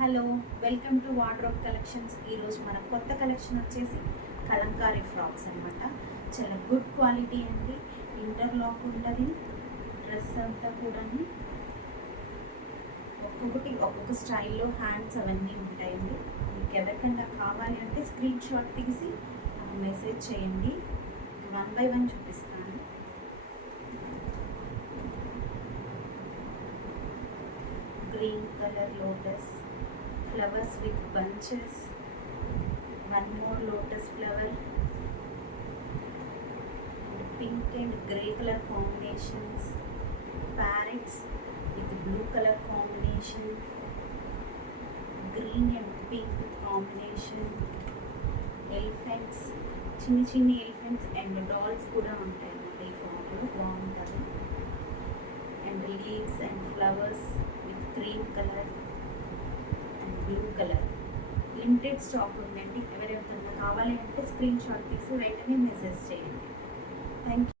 Hello, welcome to wardrobe collections. ఈరోజు మన కొత్త కలెక్షన్ వచ్చేసి కలంకారీ ఫ్రాక్స్ అనమాట. చాలా గుడ్ క్వాలిటీ అండి. ఇంటర్లాక్ ఉంటుంది డ్రెస్ అంతా కూడా. ఒక్కొక్కటి ఒక్కొక్క స్టైల్లో హ్యాండ్స్ అవన్నీ ఉంటాయండి. మీకు ఎవరికైనా కావాలి అంటే స్క్రీన్ షాట్ తీసి నాకు మెసేజ్ చేయండి. వన్ బై వన్ చూపిస్తాను. Green colour lotus flowers with bunches, one more lotus flower, and pink and grey color combinations, parrots with blue color combination, green and pink combination, elephants, చిన్ని elephants and dolls కూడా ఉంటాయి అన్నమాట. ఈ ఫోటోలో బాగుంటుంది. And leaves and flowers with cream color, blue colour. Limited stock ఉందండి. ఎవరెవరికైనా కావాలి అంటే స్క్రీన్ షాట్ తీసి వెంటనే మెసేజ్ చేయండి. Thank you.